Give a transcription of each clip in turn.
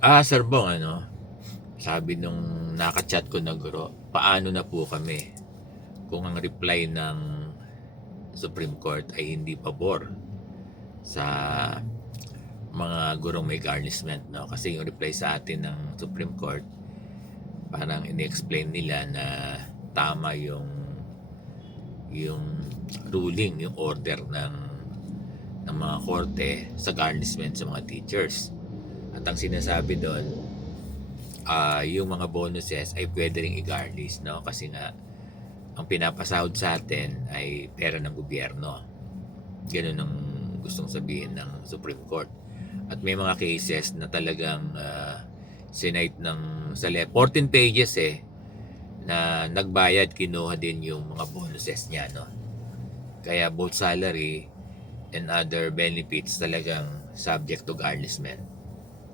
Sir Bong, sabi nung nakachat ko na guro, paano na po kami kung ang reply ng Supreme Court ay hindi pabor sa mga gurong may garnishment, no? Kasi yung reply sa atin ng Supreme Court, parang in-explain nila na tama yung ruling, yung order ng mga korte sa garnishment sa mga teachers. At ang sinasabi doon, yung mga bonuses ay pwede ring i-garnish, no? Kasi nga ang pinapasahod sa atin ay pera ng gobyerno. Ganun ang gustong sabihin ng Supreme Court. At may mga cases na talagang sinite ng 14 pages na nagbayad, kinuha din yung mga bonuses niya, no? Kaya both salary and other benefits talagang subject to garnishment.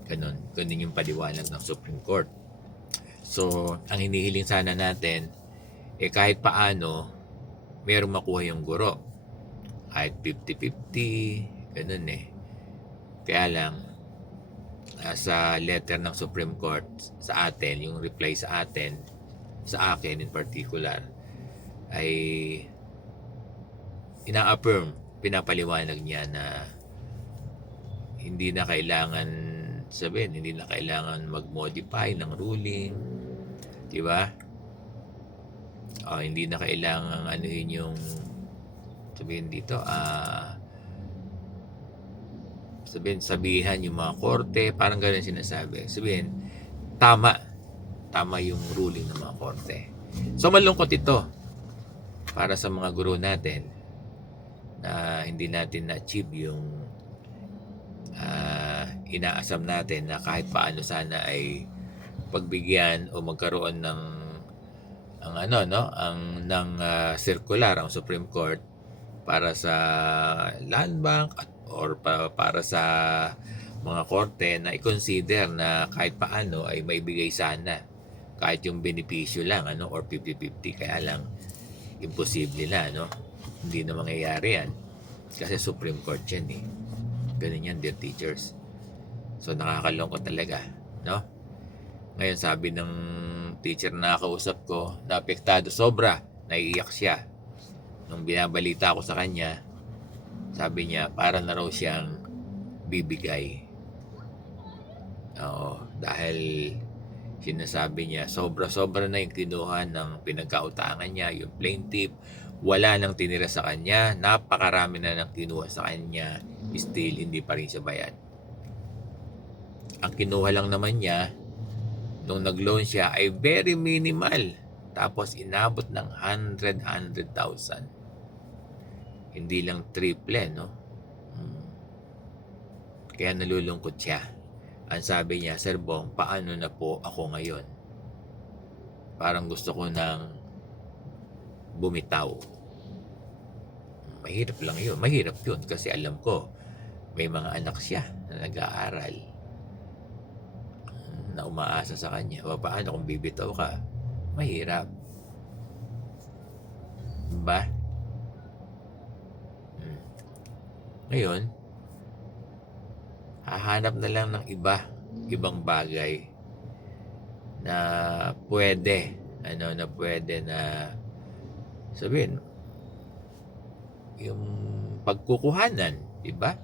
Ganun yung paliwanag ng Supreme Court. So, ang hinihiling sana natin, kahit paano, mayroong makuha yung guro. Kahit 50-50, ganun Kaya lang, sa letter ng Supreme Court sa atin, yung reply sa atin, sa akin in particular, ay ina-affirm, pinapaliwanag niya na hindi na kailangan mag-modify ng ruling, di ba? Hindi na kailangan anuhin yung sabihan yung mga korte, parang gano'n sinasabi. Tama yung ruling ng mga korte. So malungkot ito para sa mga guro natin na hindi natin na-achieve yung inaasam natin na kahit paano sana ay pagbigyan o magkaroon ng circular ang Supreme Court para sa land bank or para sa mga korte na i-consider na kahit paano ay maibigay sana kahit yung benepisyo lang or 50-50. Kaya lang imposible na, hindi na mangyayari yan kasi Supreme Court yan ganun yan, dear teachers. So nakakalungkot talaga, no? Ngayon sabi ng teacher na nakausap ko, naapektado sobra, naiiyak siya. Nung binabalita ko sa kanya, sabi niya para na raw siyang bibigay. Dahil sinasabi niya sobra-sobra na yung kinuha ng pinagkautangan niya, yung plaintiff, wala nang tinira sa kanya, napakarami na nang kinuha sa kanya, still hindi pa rin siya bayad. Ang kinuha lang naman niya nung nag-loan siya ay very minimal, tapos inabot ng 100,000. Hindi lang triple, no? Kaya nalulungkot siya. Ang sabi niya, Sir Bong, paano na po ako ngayon? Parang gusto ko nang bumitaw. Mahirap lang yun. Mahirap yun kasi alam ko may mga anak siya na nag-aaral na umaasa sa kanya. Paano kung bibitaw ka? Mahirap. Diba? Ngayon, hahanap na lang ng ibang bagay na pwede na sabihin yung pagkukuhanan, diba?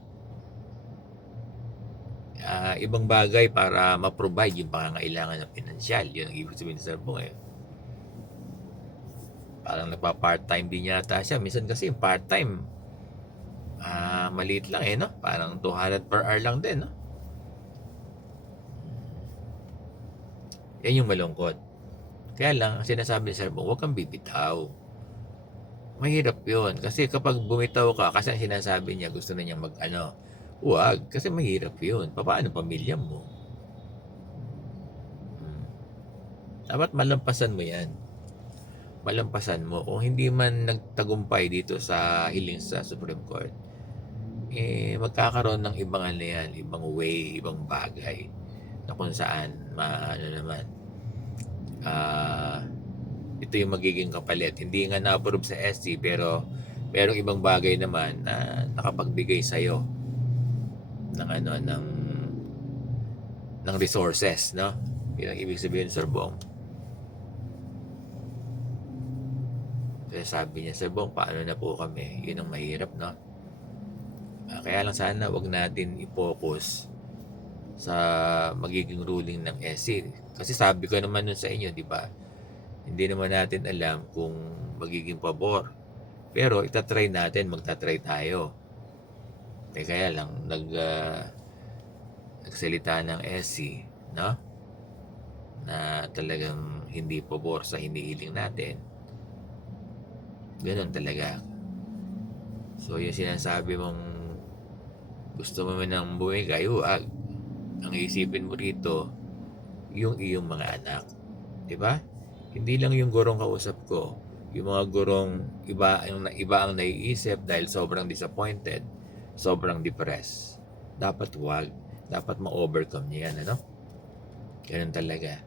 Ibang bagay para ma-provide yung pangangailangan ng pinansyal. Yun ang ibig sabihin ni Sir Bong Parang nagpa-part-time din yata siya. Minsan kasi yung part-time maliit lang no? Parang 200 per hour lang din, no? Yan yung malungkot. Kaya lang, sinasabi ni Sir Bong, huwag kang bibitaw. Mahirap yun. Kasi kapag bumitaw ka, kasi ang sinasabi niya, gusto na niyang huwag. Kasi mahirap yun. Paano pamilya mo? Dapat malampasan mo yan. Malampasan mo. Kung hindi man nagtagumpay dito sa hiling sa Supreme Court, magkakaroon ng ibang ibang way, ibang bagay na kung saan ito yung magiging kapalit. Hindi nga na-approve sa SC pero merong ibang bagay naman na nakapagbigay sa'yo ng ng resources, no? Yun ang ibig sabihin, Sir Bong. Kaya sabi niya, Sir Bong, paano na po kami? Yun ang mahirap, no? Kaya lang sana wag natin i-focus sa magiging ruling ng SC. Kasi sabi ko naman nun sa inyo, di ba? Hindi naman natin alam kung magiging pabor. Pero itatry natin, magtatry tayo. Kaya lang, nagsalita ng SC, no? Na talagang hindi pabor sa hinihiling natin. Ganun talaga. So, yung sinasabi mong gusto mo nang bumigay, huwag. Ang isipin mo rito, yung iyong mga anak. Diba? Hindi lang yung gurong kausap ko. Yung mga gurong iba ang naiisip dahil sobrang disappointed, sobrang depressed. Dapat huwag. Dapat ma-overcome niya yan, ano? Ganun talaga.